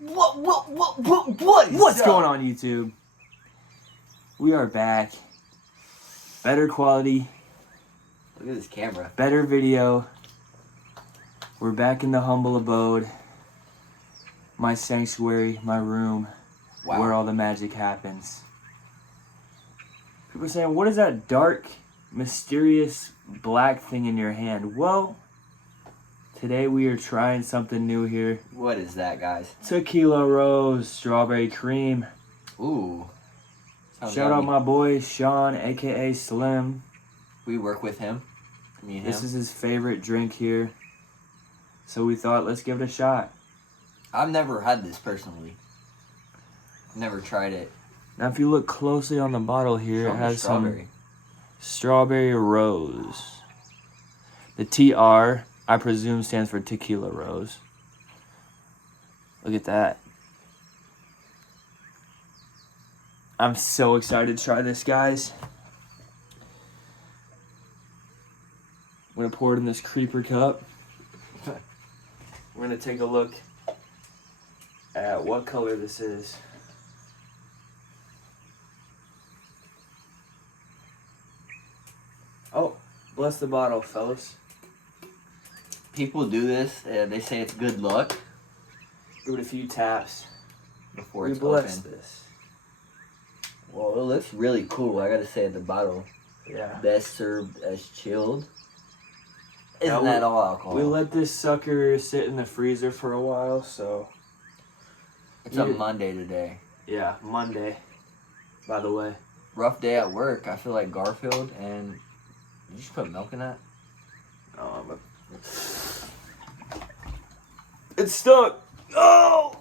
What's going on, YouTube? We are back. Better quality. Look at this camera. Better video. We're back in the humble abode. My sanctuary, my room, where all the magic happens. People are saying, what is that dark, mysterious black thing in your hand? Well, today we are trying something new here. What is that, guys? Tequila Rose Strawberry Cream. Ooh. Shout out my boy Sean, aka Slim. We work with him. Me and him. This is his favorite drink here. So we thought, let's give it a shot. I've never had this personally. Never tried it. Now if you look closely on the bottle here, it has some Strawberry Rose. The TR, I presume, stands for Tequila Rose. Look at that. I'm so excited to try this, guys. I'm going to pour it in this creeper cup. We're going to take a look at what color this is. Oh, bless the bottle, fellas. People do this, and they say it's good luck. Give it a few taps before it's bless open. This. Well, it looks really cool, I gotta say, at the bottle. Yeah. Best served as chilled. Isn't that all alcohol? We let this sucker sit in the freezer for a while, so... It's a Monday today. Yeah, Monday, by the way. Rough day at work. I feel like Garfield, and... Did you just put milk in that? No, It's stuck! Oh!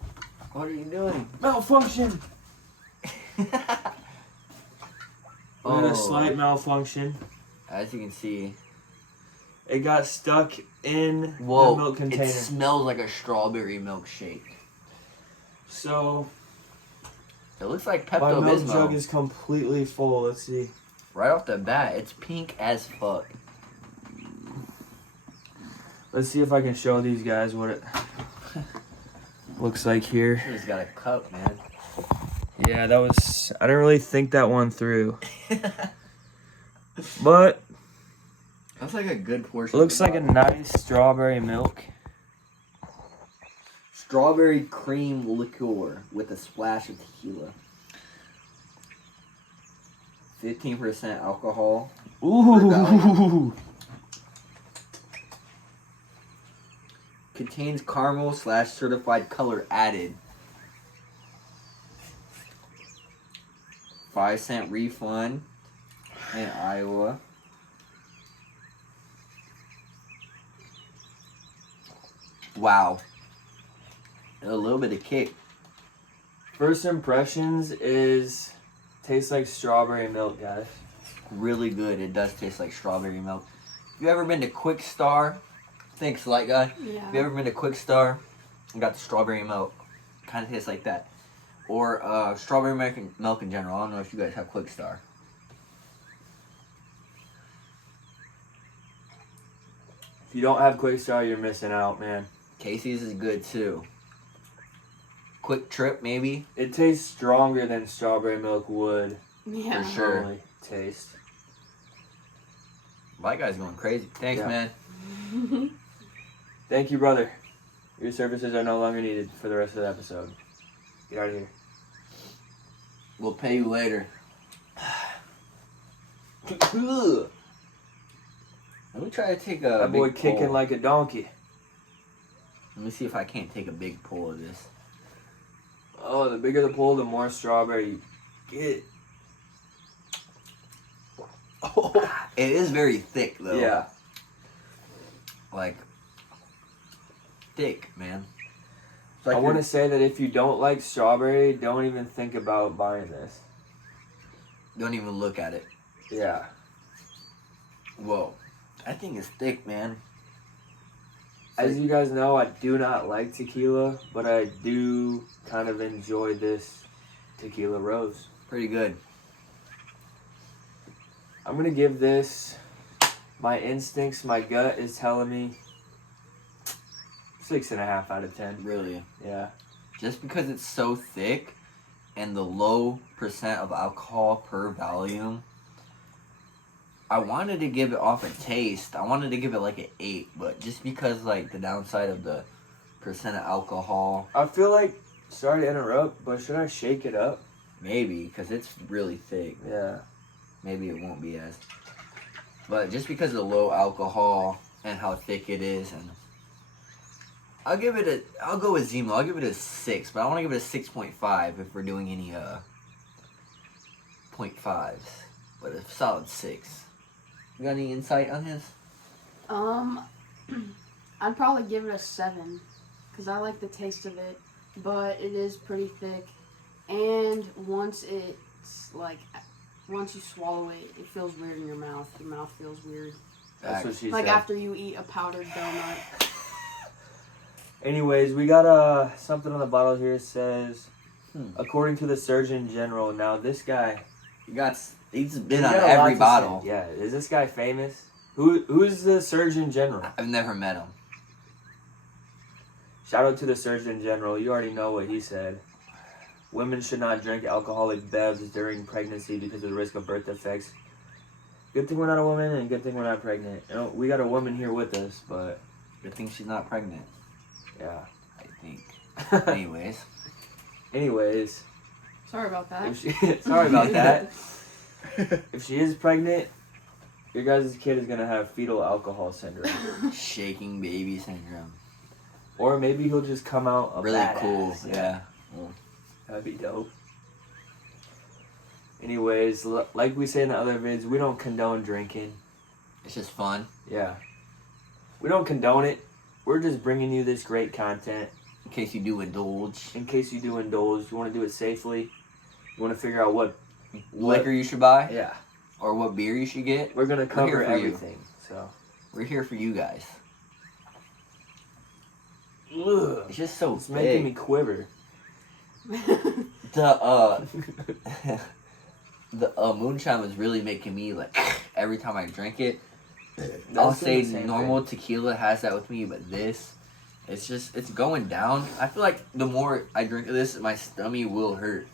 What are you doing? Malfunction! We had a slight malfunction. As you can see. It got stuck in the milk container. It smells like a strawberry milkshake. So... It looks like Pepto-Bismol. My milk jug is completely full. Let's see. Right off the bat, it's pink as fuck. Let's see if I can show these guys what it looks like here. He's got a cup, man. Yeah, that was... I didn't really think that one through. But... That's like a good portion. Looks like a nice strawberry milk. Strawberry cream liqueur with a splash of tequila. 15% alcohol. Ooh. Contains caramel / certified color added. 5-cent refund in Iowa. Wow. A little bit of kick. First impressions is tastes like strawberry milk, guys. Really good. It does taste like strawberry milk. Have you ever been to Quick Star? Thanks, Light Guy. Yeah. Have you ever been to Quick Star and got the strawberry milk? Kind of tastes like that. Or strawberry milk in general. I don't know if you guys have Quick Star. If you don't have Quick Star, you're missing out, man. Casey's is good too. Quick Trip, maybe? It tastes stronger than strawberry milk would. Yeah. For sure. Normally taste. Light Guy's going crazy. Thanks, man. Thank you, brother. Your services are no longer needed for the rest of the episode. Get out of here. We'll pay you later. Let me try to take a That boy big kicking pull. like a donkey. Let me see if I can't take a big pull of this. Oh, the bigger the pull, the more strawberry you get. Oh, it is very thick, though. Yeah. Like, thick, man. Like I want to say that if you don't like strawberry, don't even think about buying this. Don't even look at it. Yeah. Whoa. That thing is thick, man. As you guys know, I do not like tequila, but I do kind of enjoy this Tequila Rose. Pretty good. I'm going to give this, my instincts, my gut is telling me 6.5 out of 10. Really? Yeah. just because it's so thick and the low percent of alcohol per volume, I wanted to give it off a taste. I wanted to give it like an 8, but just because like the downside of the percent of alcohol. I feel like, sorry to interrupt, but should I shake it up? Maybe, because it's really thick. Yeah. Maybe it won't be as. But just because of the low alcohol and how thick it is, and I'll go with zmil. I'll give it a 6, but I want to give it a 6.5 if we're doing any 0.5s. But a solid 6. You got any insight on his? I'd probably give it a 7 because I like the taste of it, but it is pretty thick, and once you swallow it, it feels weird in your mouth. Your mouth feels weird. That's what she like said. after you eat a powdered donut. Anyways, we got something on the bottle here. It says, according to the Surgeon General. Now this guy, he's been got on a lot every to bottle. say. Yeah, is this guy famous? Who's the Surgeon General? I've never met him. Shout out to the Surgeon General. You already know what he said. Women should not drink alcoholic bevs during pregnancy because of the risk of birth defects. Good thing we're not a woman, and good thing we're not pregnant. You know, we got a woman here with us, but Good thing she's not pregnant, yeah. I think. Anyways. Sorry about that. Sorry about that. If she is pregnant, your guys' kid is gonna have fetal alcohol syndrome, Shaking baby syndrome. or maybe he'll just come out a Really badass. cool, yeah. That'd be dope. Anyways, like we say in the other vids, we don't condone drinking. It's just fun. Yeah. We don't condone it. We're just bringing you this great content. In case you do indulge. In case you do indulge, you want to do it safely. You want to figure out what Liquor you should buy. Yeah. Or what beer you should get. We're gonna cover here for you. everything. So. We're here for you guys. Ugh. It's just so It's big. making me quiver. The moonshine was really making me like every time I drink it. I'll say normal tequila has that with me, but this, it's going down. I feel like the more I drink of this, my stomach will hurt.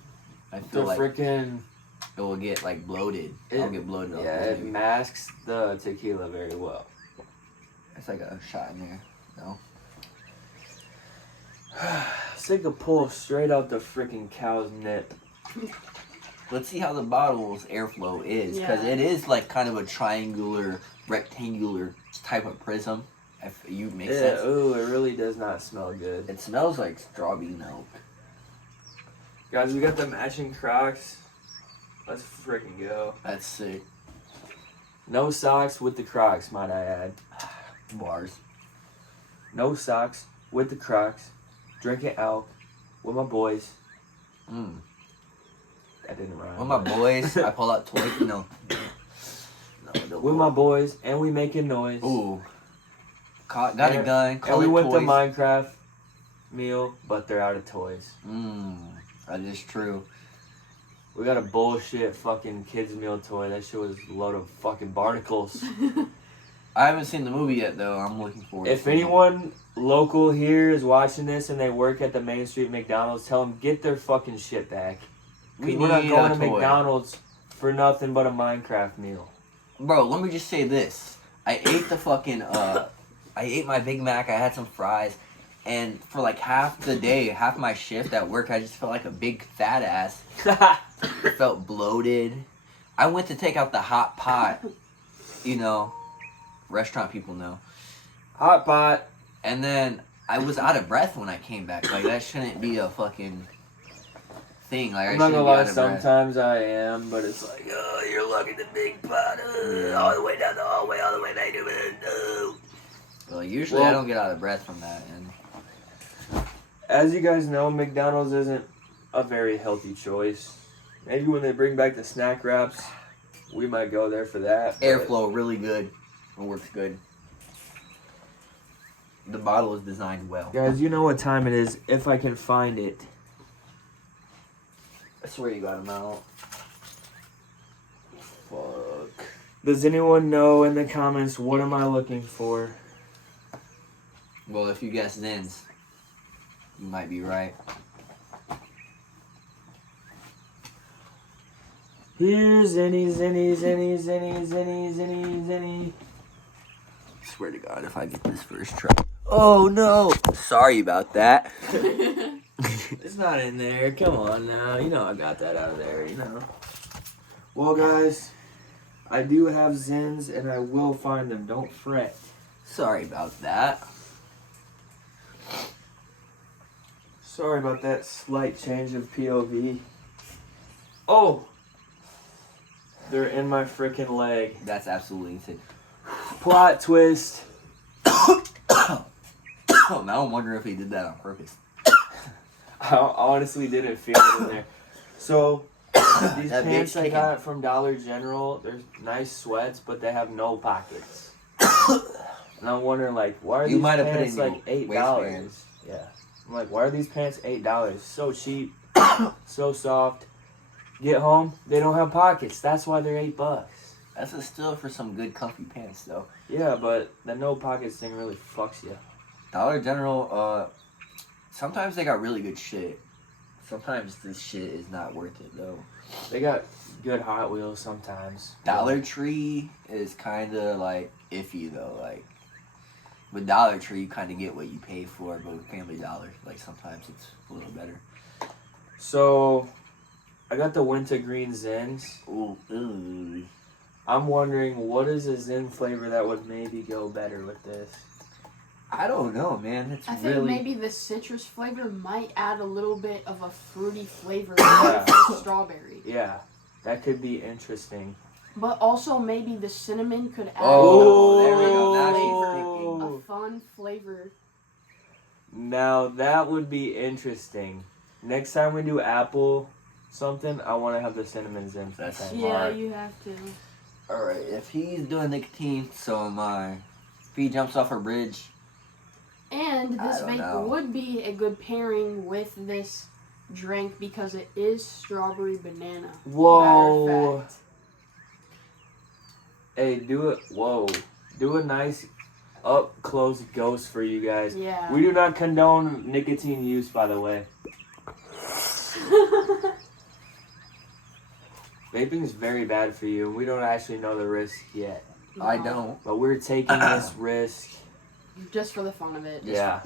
I feel like freaking. it will get like bloated. I'll get bloated. Yeah, it masks the tequila very well. It's like a shot in there. No. Let's take a pull straight out the freaking cow's nip. Let's see how the bottle's airflow is, because it is like kind of a triangular, rectangular type of prism. If you make sense. Ooh, it really does not smell good. It smells like strawberry milk. Guys, we got the matching Crocs. Let's freaking go. That's sick. No socks with the Crocs, might I add. Bars. No socks with the Crocs. Drinking elk with my boys. That didn't rhyme. With my boys, I pull out toys. No. With my boys, and we making noise. Ooh. Got a gun. And we went toys. to Minecraft meal, but they're out of toys. That is true. We got a bullshit fucking kids meal toy. That shit was a load of fucking barnacles. I haven't seen the movie yet, though. I'm looking forward to it. If anyone local here is watching this and they work at the Main Street McDonald's, tell them get their fucking shit back. We're not going to McDonald's for nothing but a Minecraft meal. Bro, let me just say this. I ate the fucking, I ate my Big Mac. I had some fries. And for like half the day, half my shift at work, I just felt like a big fat ass. I felt bloated. I went to take out the hot pot. You know, restaurant people know. Hot pot. And then I was out of breath when I came back. Like, that shouldn't be a fucking thing. Like, I'm not gonna lie, sometimes I am, but it's like, oh, you're lucky the big pot. All the way down the hallway, all the way back to it. Well, usually I don't get out of breath from that. And as you guys know, McDonald's isn't a very healthy choice. Maybe when they bring back the snack wraps, we might go there for that. Airflow, really good. It works good. The bottle is designed well. Guys, you know what time it is, if I can find it. I swear you got them out. Fuck. Does anyone know in the comments what am I looking for? Well, if you guess Zins, you might be right. Here's Zinny, Zinny, Zinny, Zinny, Zinny, Zinny, Zinny. Swear to God, if I get this first try. Oh no! Sorry about that. It's not in there. Come on now. You know I got that out of there, you know. Well, guys, I do have Zins and I will find them. Don't fret. Sorry about that. Sorry about that slight change of POV. Oh! They're in my freaking leg. That's absolutely insane. Plot twist. Now I'm wondering if he did that on purpose. I honestly didn't feel it in there. So, these That pants bitch I kicking. got from Dollar General, they're nice sweats, but they have no pockets. And I'm wondering, like, why are You these might have put pants in your like $8? waistbands. Yeah. I'm like, why are these pants $8? So cheap, so soft. Get home, they don't have pockets. That's why they're $8. That's a steal for some good comfy pants though. Yeah, but the no pockets thing really fucks you. Dollar General, sometimes they got really good shit. Sometimes this shit is not worth it though. They got good Hot Wheels sometimes. Dollar Tree is kind of like iffy though. Like with Dollar Tree, you kind of get what you pay for, but with Family Dollar, like sometimes it's a little better. So, I got the wintergreen Zins. Ooh. I'm wondering, what is a Zin flavor that would maybe go better with this? I don't know, man. It's I think really maybe the citrus flavor might add a little bit of a fruity flavor Yeah. to strawberry. Yeah, that could be interesting. But also maybe the cinnamon could add Oh, there we a go. Now flavor, she's a fun flavor. Now that would be interesting. Next time we do apple something, I want to have the cinnamon Zin. That's thing. Yeah, Smart. you have to. Alright, if he's doing nicotine, so am I. If he jumps off a bridge, And I this don't vape know. would be a good pairing with this drink because it is strawberry banana. Whoa. Matter of fact. Hey, do it. Whoa. Do a nice up close ghost for you guys. Yeah. We do not condone nicotine use, by the way. Vaping is very bad for you. We don't actually know the risk yet. I No, don't. But we're taking this risk. Just for the fun of it. Just- Yeah.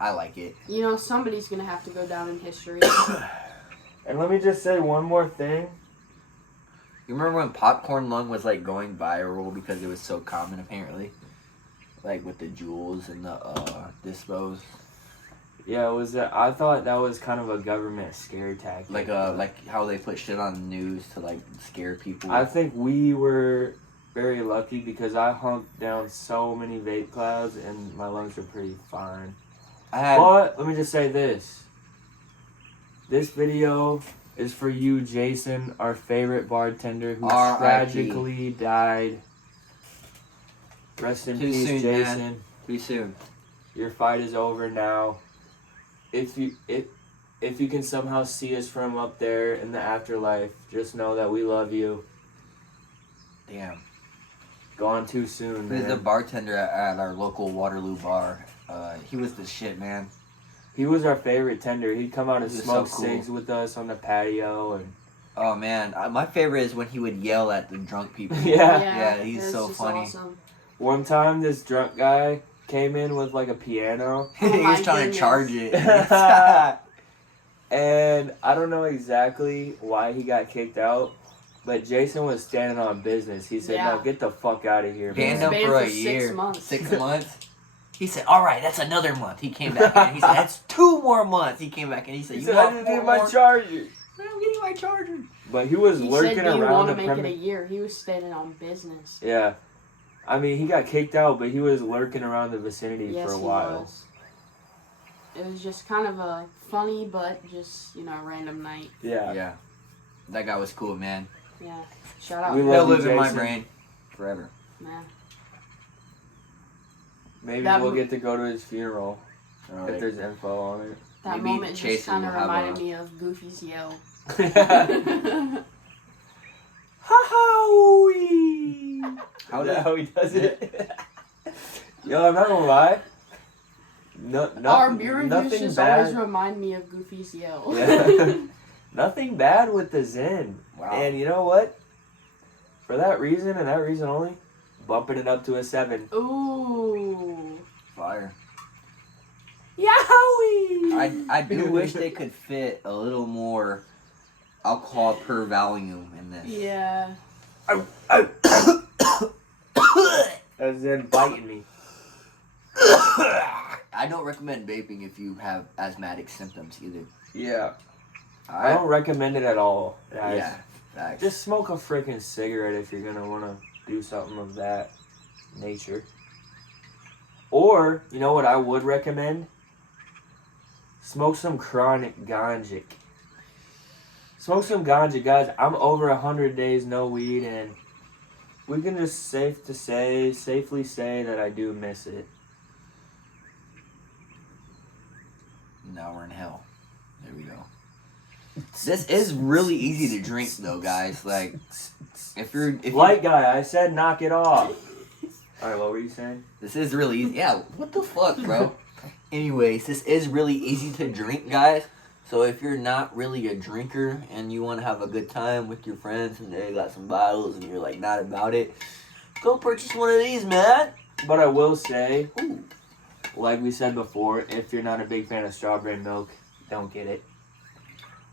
I like it. You know, somebody's gonna have to go down in history. And let me just say one more thing. You remember when popcorn lung was like going viral because it was so common apparently? Like with the jewels and the dispos. Yeah, it was. I thought that was kind of a government scare tactic. Like how they put shit on the news to like scare people. I think we were very lucky because I hunked down so many vape clouds and my lungs are pretty fine. I had But let me just say this. This video is for you, Jason, our favorite bartender who R.I.P. tragically died. Rest in Too peace, soon, Jason. man. Too soon. Your fight is over now. If you can somehow see us from up there in the afterlife, just know that we love you. Damn. Gone too soon, He was the man. bartender at our local Waterloo bar. He was the shit, man. He was our favorite tender. He'd come out and He was smoke so cool. cigs with us on the patio, and Oh man, my favorite is when he would yell at the drunk people. Yeah. Yeah, he's it was so just funny. Awesome. one time this drunk guy came in with like a piano, He Oh my was trying to goodness. charge it. and I don't know exactly why he got kicked out, but Jason was standing on business. He said, Yeah. "No, get the fuck out of here, Banned man." him banned for for a 6 year. months. 6 months. He said, "All right, that's another month." He came back in. He said, "That's 2 more months." He came back and he said, He "You said, "I want didn't 4 get my more?" charger." I'm getting my charger. But he was He lurking said, "Do you around want the to make it a premise. year?" He was standing on business. Yeah, I mean he got kicked out, but he was lurking around the vicinity Yes, for a he while. was. It was just kind of a funny, but just random night. Yeah. Yeah, that guy was cool, man. Yeah. Shout out. We He'll love you, live in my Jason. brain forever. Man. Maybe That we'll mo- get to go to his funeral All if right. there's info on it. That Maybe moment just Jason kind of will have reminded a- me of Goofy's yell. Ha-ha-wee! How Is that did- how he does it? Yo, I'm not gonna lie. No, Our beer reviews nothing just bad. always remind me of Goofy's yell. Yeah. Nothing bad with the Zin. Wow. And you know what? For that reason and that reason only, bumping it up to a 7. Ooh. Fire. Yowie! I do wish they could fit a little more alcohol per volume in this. Yeah. That's Zin biting me. I don't recommend vaping if you have asthmatic symptoms either. Yeah. I Alright? don't recommend it at all, guys. Yeah. Facts. Just smoke a freaking cigarette if you're gonna want to do something of that nature. Or, you know what I would recommend? Smoke some chronic ganjic. Smoke some ganja, guys. I'm over 100 days no weed, and we can just safely say that I do miss it. Now we're in hell. There we go. This is really easy to drink, though, guys. Like, if Light guy, I said knock it off. All right, what were you saying? This is really easy. Yeah, what the fuck, bro? Anyways, this is really easy to drink, guys. So if you're not really a drinker and you want to have a good time with your friends and they got some bottles and you're like not about it, go purchase one of these, man. But I will say, Ooh. like we said before, if you're not a big fan of strawberry milk, don't get it.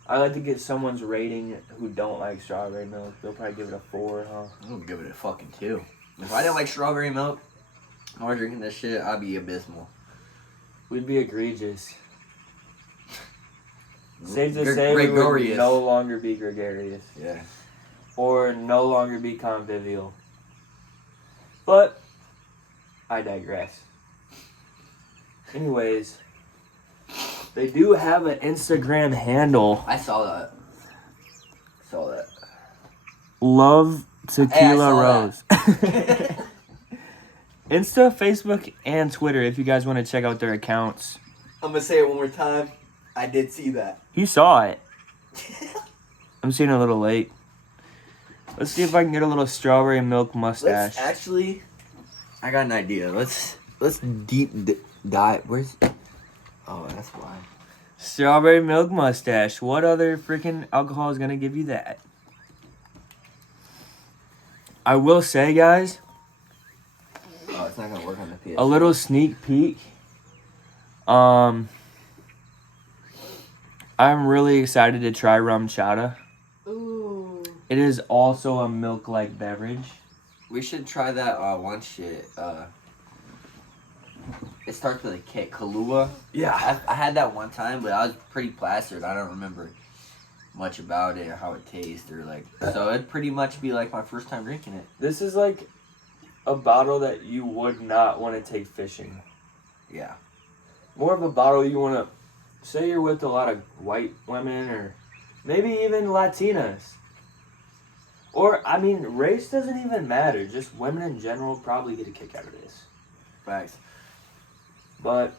I like to get someone's rating who don't like strawberry milk. They'll probably give it a 4, huh? I'm gonna give it a fucking 2. If I didn't like strawberry milk, I was drinking this shit, I'd be abysmal. We'd be egregious. Safe to say we would Gregarious. no longer be gregarious. Yeah. Or no longer be convivial. But, I digress. Anyways, they do have an Instagram handle. I saw that. Love Tequila saw Rose. Insta, Facebook, and Twitter if you guys want to check out their accounts. I'm gonna say it one more time. I did see that. You saw it. I'm seeing a little late. Let's see if I can get a little strawberry milk mustache. Let's actually, I got an idea. Let's deep dive. Where's? Oh, that's why. Strawberry milk mustache. What other freaking alcohol is gonna give you that? I will say, guys, Oh, it's not gonna work on the PS. a little sneak peek. I'm really excited to try rum chata. Ooh. It is also a milk-like beverage. We should try that one shit. It starts with a K. Kahlua. Yeah. I had that one time, but I was pretty plastered. I don't remember much about it or how it tastes or like. So it'd pretty much be like my first time drinking it. This is like a bottle that you would not want to take fishing. Yeah. More of a bottle you want to, say you're with a lot of white women or maybe even Latinas. Or, I mean, race doesn't even matter. Just women in general probably get a kick out of this. Facts. But,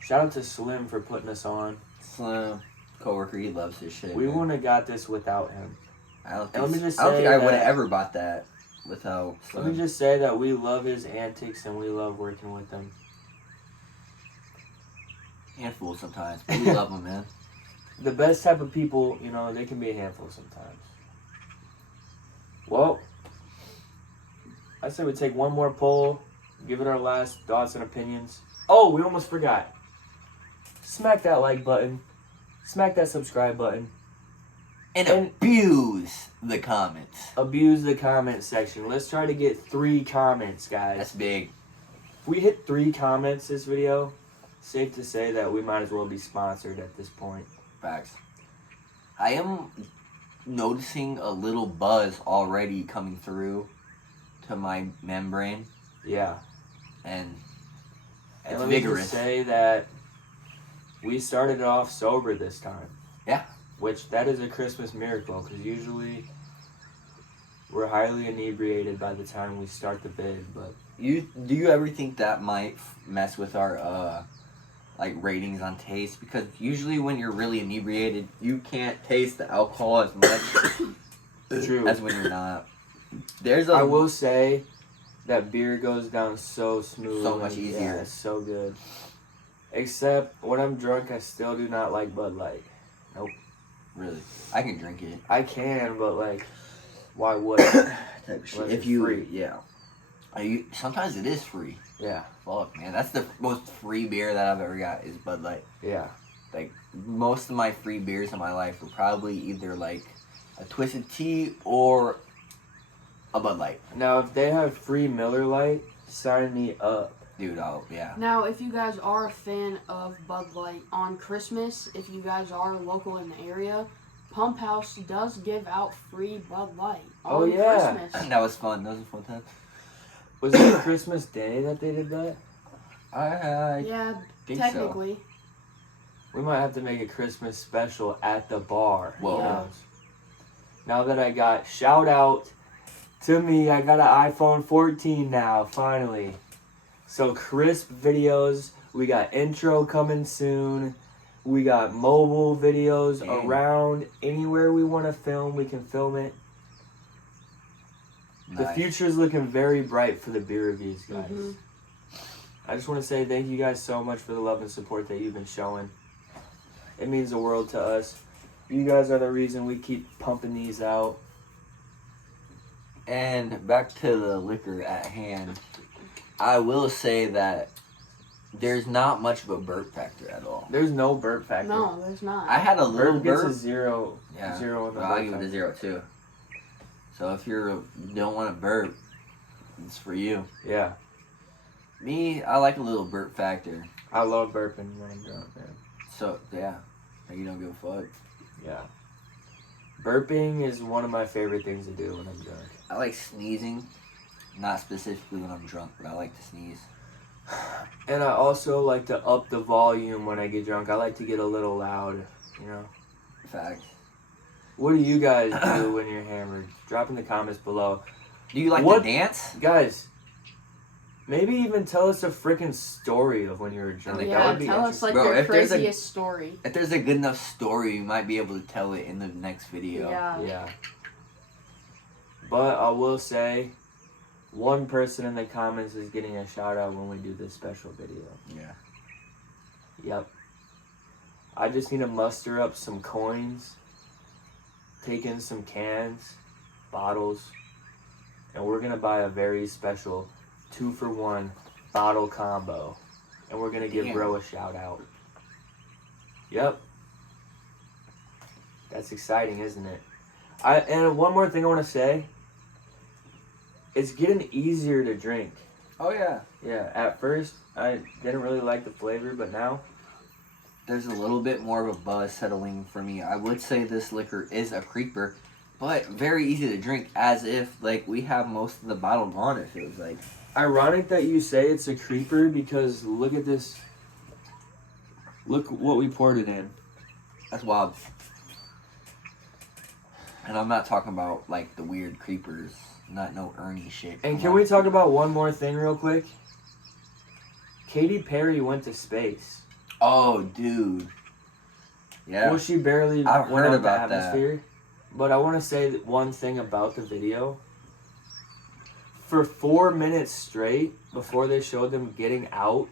shout out to Slim for putting us on. Slim, coworker, he loves his shit. We man. wouldn't have got this without him. I don't And let me think, just I don't say think I would have that- ever bought that without Let me Slim. just say that we love his antics and we love working with him. Handful sometimes. But we love him, man. The best type of people, you know, they can be a handful sometimes. Well, I say we take one more poll, give it our last thoughts and opinions. Oh, we almost forgot. Smack that like button. Smack that subscribe button. And And- abuse the comments. Abuse the comment section. Let's try to get 3 comments, guys. That's big. If we hit 3 comments this video, safe to say that we might as well be sponsored at this point. Facts. I am noticing a little buzz already coming through to my membrane, Yeah. and And it's let me vigorous. just say that we started off sober this time. Yeah. Which, that is a Christmas miracle, because usually we're highly inebriated by the time we start the bid, but Do you ever think that might mess with our like ratings on taste? Because usually when you're really inebriated, you can't taste the alcohol as much True. as when you're not. There's I will say that beer goes down so smooth. So much and, easier. Yeah, it's so good. Except when I'm drunk, I still do not like Bud Light. Nope. Really? I can drink it. I can, but like, why would I? Type of shit. Unless If it's you, free. yeah. Sometimes it is free. Yeah, Fuck, man. That's the most free beer that I've ever got is Bud Light. yeah. Like, most of my free beers in my life were probably either, like, a Twisted Tea or a Bud Light. Now, if they have free Miller Lite, sign me up. Dude, yeah. Now, if you guys are a fan of Bud Light, on Christmas, if you guys are local in the area, Pump House does give out free Bud Light on Oh, yeah. Christmas. That was fun. That was a fun time. Was it Christmas Day that they did that? Yeah, Think technically. We might have to make a Christmas special at the bar. Whoa. Who knows? Now that I got shout out to me, I got an iPhone 14 now, finally. So crisp videos. We got intro coming soon. We got mobile videos Dang. around anywhere we want to film. We can film it. The Nice. future's looking very bright for the beer reviews, guys. Mhm. I just want to say thank you guys so much for the love and support that you've been showing. It means the world to us. You guys are the reason we keep pumping these out. And back to the liquor at hand. I will say that there's not much of a burp factor at all. There's no burp factor. No, there's not. I had a little Burp gets burp. a zero. Yeah. Zero in the Well, burp I'll give it a factor. 0 too. So if you don't want to burp, it's for you. Yeah. Me, I like a little burp factor. I love burping when I'm drunk, man. So yeah, like you don't give a fuck. Yeah. Burping is one of my favorite things to do when I'm drunk. I like sneezing, not specifically when I'm drunk, but I like to sneeze. And I also like to up the volume when I get drunk. I like to get a little loud, you know. Facts. What do you guys do when you're hammered? Drop in the comments below. Do you like What- to dance? Guys, maybe even tell us a freaking story of when you were drunk. Like, Yeah, that would be tell us like Bro, your if there's a- craziest story. If there's a good enough story, you might be able to tell it in the next video. Yeah. Yeah. But I will say, one person in the comments is getting a shout out when we do this special video. Yeah. Yep. I just need to muster up some coins, take in some cans, bottles, and we're going to buy a very special 2-for-1 bottle combo. And we're going to give Damn. bro a shout out. Yep. That's exciting, isn't it? And one more thing I want to say. It's getting easier to drink. Oh yeah. Yeah, at first I didn't really like the flavor, but now There's a little bit more of a buzz settling for me. I would say this liquor is a creeper, but very easy to drink, as if like we have most of the bottle gone. It feels like. ironic that you say it's a creeper because look at this. Look what we poured it in. That's wild. And I'm not talking about like the weird creepers, not no Ernie shit. And Come can on. we talk about one more thing real quick? Katy Perry went to space. Oh, dude. Yeah. Well, she barely I've went heard out the about that. atmosphere. But I want to say that one thing about the video. For 4 minutes straight, before they showed them getting out,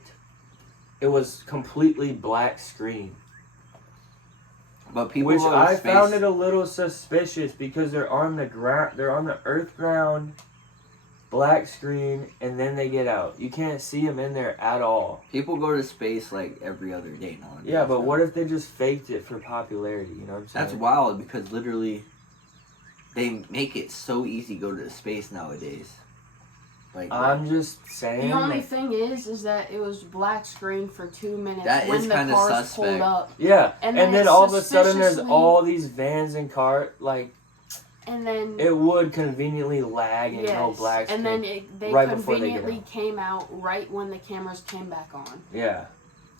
it was completely black screen. But people Which go to I space, found it a little suspicious because they're on the ground, they're on the earth ground, black screen, and then they get out. You can't see them in there at all. people go to space like every other day nowadays. Yeah, but so. what if they just faked it for popularity? You know what I'm saying? That's wild because literally they make it so easy to go to space nowadays. Like I'm just saying. The only like- thing is that it was black screen for 2 minutes That when is the kinda cars suspect. pulled up, Yeah, And and then then all of a sudden there's suspiciously- all these vans and cars. Like and then it would conveniently lag and go yes, black screen. and then they right before they get conveniently came out right when the cameras came back on, yeah,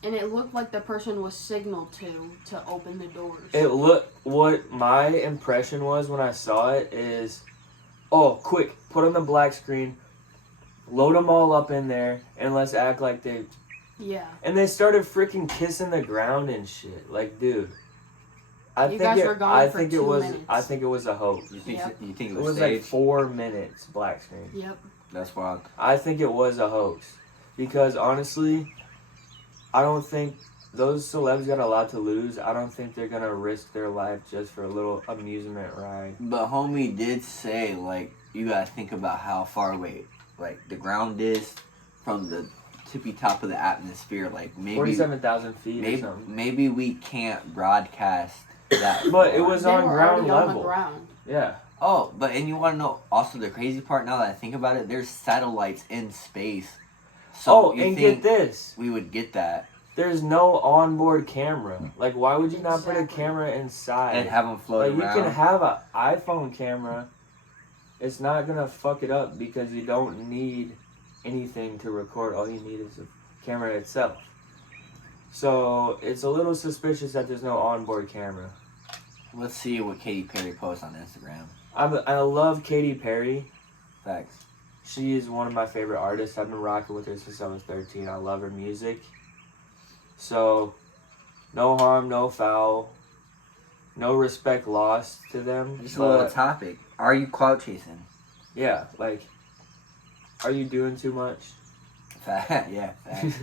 and it looked like the person was signaled to open the doors. it looked. What my impression was when I saw it is, oh, quick, put on the black screen, load them all up in there, and let's act like they. Yeah, And they started freaking kissing the ground and shit. Like, dude, I You think guys it. were gone I for think it 2 was. minutes. I think it was a hoax. you think Yep. you think It it was was staged? like 4 minutes black screen. yep. That's wild. I think it was a hoax because honestly, I don't think those celebs got a lot to lose. I don't think they're gonna risk their life just for a little amusement ride. But homie did say, like, you gotta think about how far away, like, the ground is from the tippy top of the atmosphere. Like, maybe 47,000 feet or maybe, something. maybe we can't broadcast that. But it far. was They on were ground already on level. the ground. Yeah. Oh, but and you want to know also the crazy part now that I think about it? There's satellites in space. So you and think get this. we would get that There's no onboard camera. Like, why would you not put a Exactly. camera inside? and have them float Like, around? you can have an iPhone camera. It's not gonna fuck it up because you don't need anything to record. All you need is the camera itself. So it's a little suspicious that there's no onboard camera. Let's see what Katy Perry posts on Instagram. I love Katy Perry. Facts. She is one of my favorite artists. I've been rocking with her since I was 13. I love her music. So, no harm, no foul. No respect lost to them. Just a little topic. Are you clout chasing? Yeah, like, are you doing too much? Yeah, facts.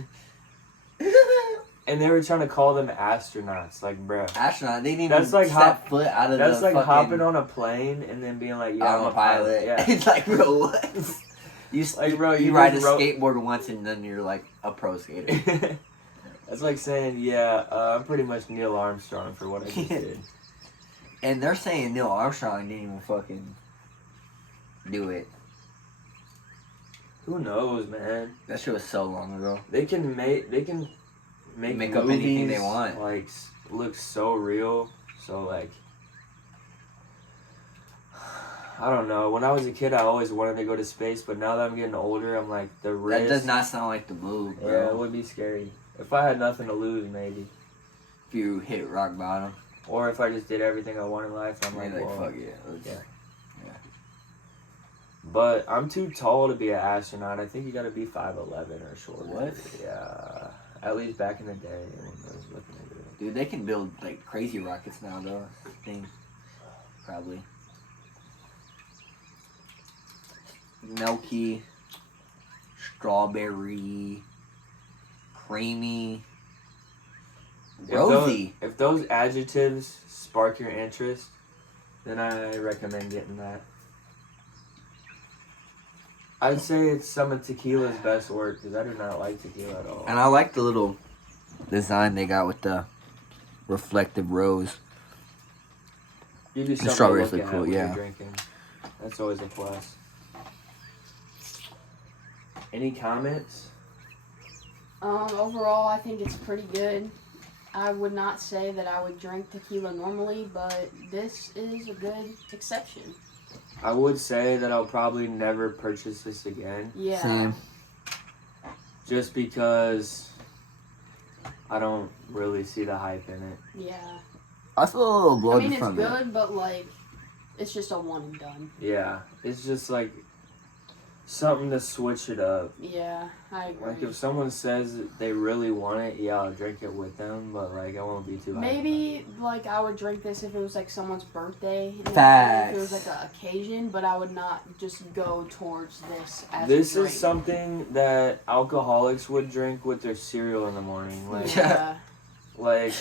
And they were trying to call them astronauts. Like, bruh. Astronaut, they didn't even That's like step foot out of That's the like fucking... hopping on a plane and then being like, yeah, I'm a pilot. Yeah. It's like, bro, what? You, Like, bro, you you ride a just wrote- skateboard once and then you're like a pro skater. That's like saying, yeah, I'm pretty much Neil Armstrong for what I just did. And they're saying Neil Armstrong didn't even fucking do it. Who knows, man? That shit was so long ago. They can make Make up anything they movies, want. Like, look so real. So, like, I don't know. When I was a kid, I always wanted to go to space, but now that I'm getting older, I'm like, the risk. That does not sound like the move, Yeah, bro. it would be scary. If I had nothing to lose, maybe. If you hit rock bottom, Or if I just did everything I want in life, I'm you're like, like, well, fuck it. yeah. But I'm too tall to be an astronaut. I think you gotta be 5'11" or shorter. What? Yeah. At least back in the day when I was looking at it. Dude, they can build like crazy rockets now, though. I think. Probably. Milky, strawberry, creamy, rosy. If those adjectives spark your interest, then I recommend getting that. I'd say it's some of tequila's best work because I do not like tequila at all. And I like the little design they got with the reflective rose. Give you something strawberries to look look at cool, when yeah. you're drinking. That's always a plus. Any comments? Overall, I think it's pretty good. I would not say that I would drink tequila normally, but this is a good exception. I would say that I'll probably never purchase this again. Yeah. Same. Just because I don't really see the hype in it. Yeah. I feel a little I bloated mean, it's from good, it. but like, it's just a one and done. Yeah. It's just like something to switch it up. Yeah, I agree. Like if someone says that they really want it, yeah, I'll drink it with them, but like I won't be too hyped. Maybe like I would drink this if it was like someone's birthday. And Facts. If it was like an occasion, but I would not just go towards this as This a drink. is something that alcoholics would drink with their cereal in the morning. Like, Yeah. like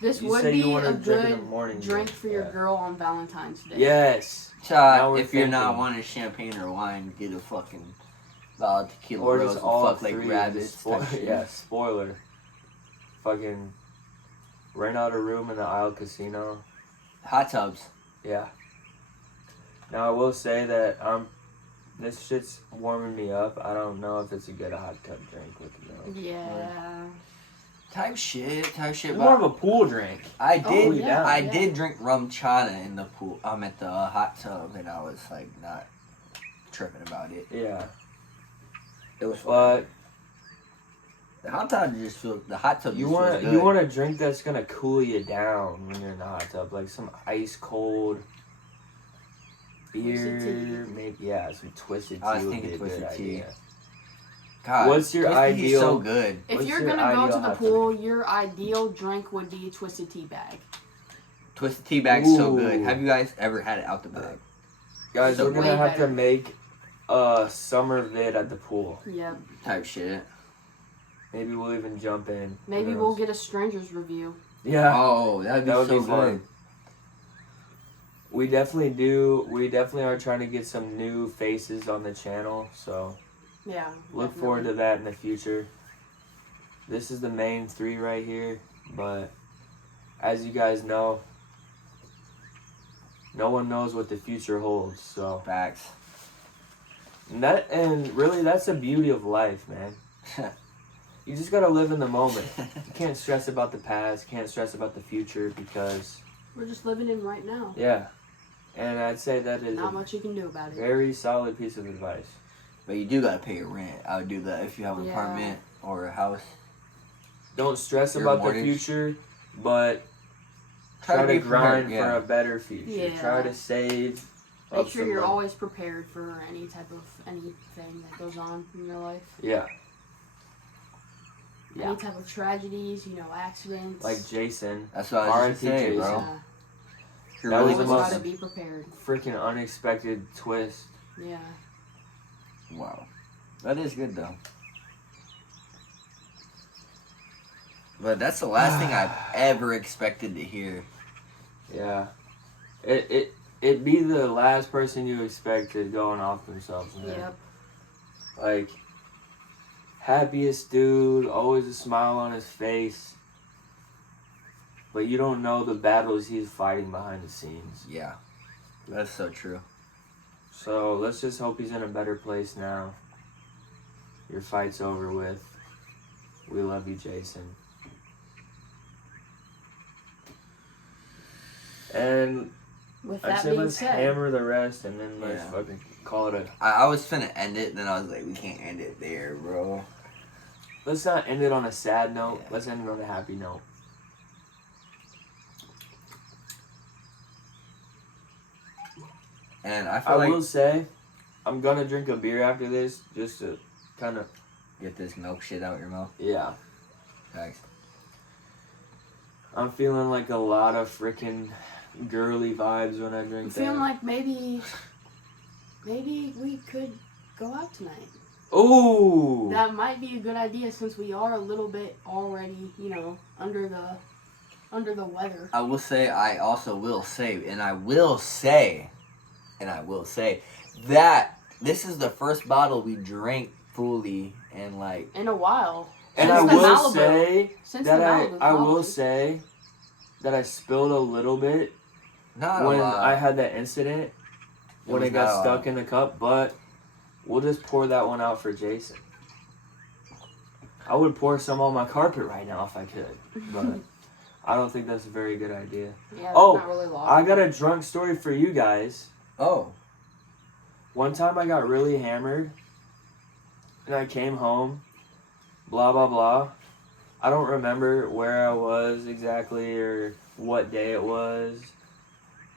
This you would say be you want a to drink in the good morning. drink but- for your yeah. girl on Valentine's Day. Yes. Now Shot, we're if you're not thinking. wanting champagne or wine, get a fucking tequila Or rose just and all fuck three. like and rabbits. just spo- type shit. yeah, spoiler. Fucking rent out a room in the Isle Casino. Hot tubs. Yeah. Now I will say that this shit's warming me up. I don't know if it's a good hot tub drink with milk. Yeah. Type shit. More of a pool drink. I did. Oh, yeah, I yeah. did drink rum chata in the pool. I'm at the hot tub, and I was like not tripping about it. Yeah. It was fun. But The hot tub just feels. The hot tub. you just want feels good. you want a drink that's gonna cool you down when you're in the hot tub, like some ice cold beer, Twisted tea. maybe some twisted tea I was would thinking be a good twisted tea. idea. God, What's your Twisted Tea's ideal- So good. If What's you're your gonna go ideal to the hot pool, your ideal drink would be a twisted tea bag. Twisted tea bag's so good. Ooh. Have you guys ever had it out the bag? Guys, So we're gonna way have better. to make a summer vid at the pool. Yep. Type shit. Maybe we'll even jump in. Maybe Who we'll knows? get a stranger's review. Yeah, Oh, that'd be that would so be fun. good. We definitely do. We definitely are trying to get some new faces on the channel, so Yeah. look forward to that in the future. This is the main 3 right here, but as you guys know, no one knows what the future holds. So Facts. and really, that's the beauty of life, man. You just gotta live in the moment. You can't stress about the past. Can't stress about the future because We're just living in right now. yeah. And I'd say that is Not a much you can do about it. very solid piece of advice. But you do gotta pay your rent. I would do that if you have an Yeah. apartment or a house. Don't stress Your about mortgage. the future, but try to be grind prepared, for a better future. Yeah. Try to save. Make up sure some you're money. always prepared for any type of anything that goes on in your life. Yeah, Any type of tragedies, accidents. like Jason. That's what I was R.I.P. just gonna say, Jason. bro. Yeah. You're That really was the Always most- gotta be prepared. Freaking unexpected twist. Yeah. Wow. That is good though. But that's the last thing I've ever expected to hear. Yeah, it'd be the last person you expected going off themselves. Man. Yep. Like, happiest dude, always a smile on his face. But you don't know the battles he's fighting behind the scenes. Yeah. That's so true. So let's just hope he's in a better place now. Your fight's over with. We love you, Jason. And With I'd that say being let's said, hammer the rest and then let's Yeah. fucking call it a... I was finna end it, then I was like, we can't end it there, bro. Let's not end it on a sad note. Yeah. Let's end it on a happy note. And I feel I like will say, I'm gonna drink a beer after this just to kind of... get this milk shit out your mouth. Yeah. Thanks. I'm feeling like a lot of freaking girly vibes when I I'm drink feeling that. like maybe we could go out tonight. Ooh! That might be a good idea since we are a little bit already, under the weather. I will say, I also will say, and I will say that this is the first bottle we drank fully and like In a while. And Since I the will Malibu. say Since that the Malibu, I will probably. say that I spilled a little bit not when a lot. I had that incident when was it not a got lot. stuck in the cup, but we'll just pour that one out for Jason. I would pour some on my carpet right now if I could, but I don't think that's a very good idea. Yeah, that's Oh, not really long. I got a drunk story for you guys. Oh, One time I got really hammered and I came home, blah, blah, blah. I don't remember where I was exactly or what day it was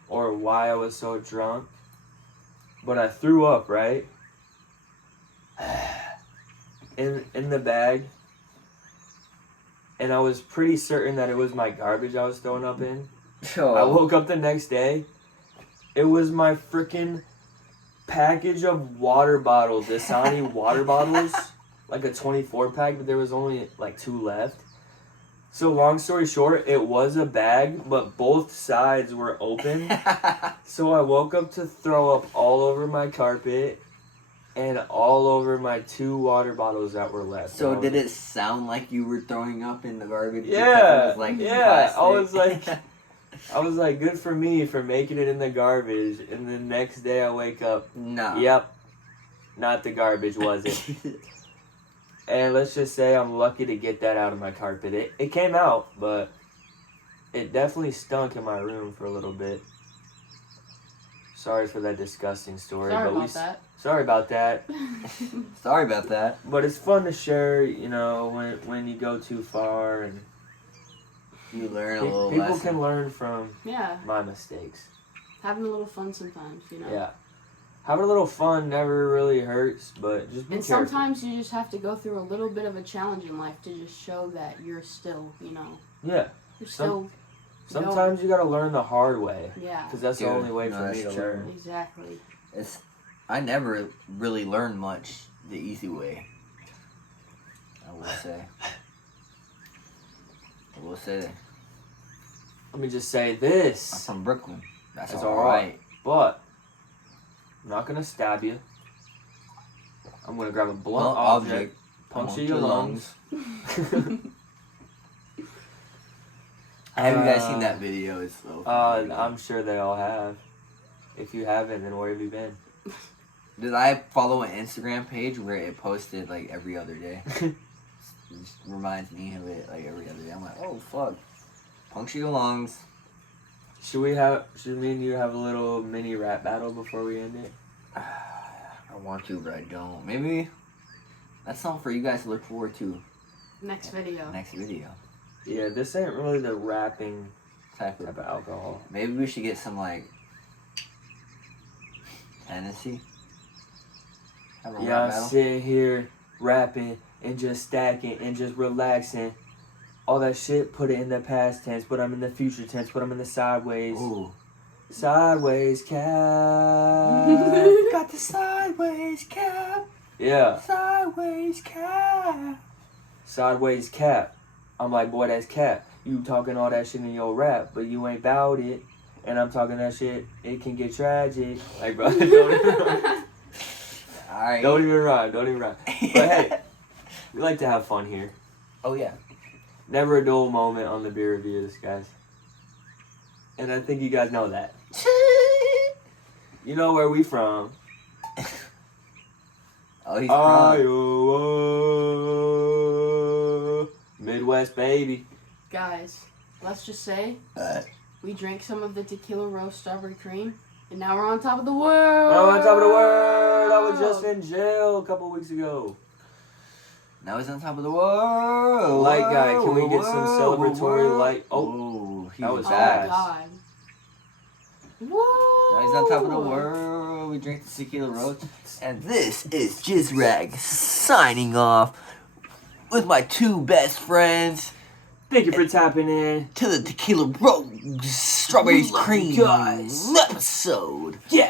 or why I was so drunk, but I threw up, right? In the bag. And I was pretty certain that it was my garbage I was throwing up in. I woke up the next day. It was my freaking package of water bottles, Dasani water bottles, like a 24 pack, but there was only like 2 left. So long story short, it was a bag, but both sides were open. So I woke up to throw up all over my carpet and all over my 2 water bottles that were left. So And I was did it sound like you were throwing up in the garbage? because Yeah, it was like yeah. plastic? I was like, good for me for making it in the garbage. And the next day I wake up, No. yep, not the garbage, was it? And let's just say I'm lucky to get that out of my carpet. It came out, but it definitely stunk in my room for a little bit. Sorry for that disgusting story. Sorry but about that. Sorry about that. Sorry about that. But it's fun to share, when you go too far and You learn a little people lesson. can learn from Yeah, my mistakes. having a little fun sometimes, Yeah. Having a little fun never really hurts, but just be And careful. sometimes you just have to go through a little bit of a challenge in life to just show that you're still, Yeah. you're still, Sometimes you gotta learn the hard way. yeah, Because that's Dude, the only way no, for me to that's true. learn. exactly. I never really learned much the easy way. I I will say. Let me just say I'm this. from Brooklyn. That's It's alright. But I'm not gonna stab you. I'm gonna grab a blunt Blunt object, object, puncture your lungs. Have you guys seen that video? It's so funny. I'm sure they all have. If you haven't, then where have you been? Did I follow an Instagram page where it posted like every other day? It just reminds me of it like every other day. I'm like, oh fuck, puncture your lungs. Should me and you have a little mini rap battle before we end it? I want to, but I don't. Maybe that's something for you guys to look forward to. Next video. Next video. Yeah, this ain't really the rapping Type type of alcohol. Maybe we should get some like Hennessy. Have a Yeah, rap I'm battle. sitting here rapping and just stacking and just relaxing. All that shit, put it in the past tense, but I'm in the future tense, but I'm in the sideways. Ooh. Sideways cap. Got the sideways cap. Yeah, Sideways cap. sideways cap. I'm like, boy, that's cap. You talking all that shit in your rap, but you ain't bout it. And I'm talking that shit, it can get tragic. Like, bro, don't even rhyme. Alright. Don't even rhyme. But hey, we like to have fun here. Oh yeah. Never a dull moment on the beer reviews, guys. And I think you guys know that. You know where we from. Oh, he's crying. Iowa. Midwest, baby. Guys, let's just say we drank some of the Tequila Rose Strawberry Cream, and now we're on top of the world. Oh, on top of the world. I was just in jail a couple weeks ago. Now he's on top of the world. Light guy, can we get some celebratory light? Oh, Oh, he that was was Oh bad. my god. Whoa. Now he's on top of the world. We drink the Tequila Rose. And this is Jizrag signing off with my two best friends thank you for tapping in. to the Tequila Rose Strawberries Love you Cream guys. episode. Yeah.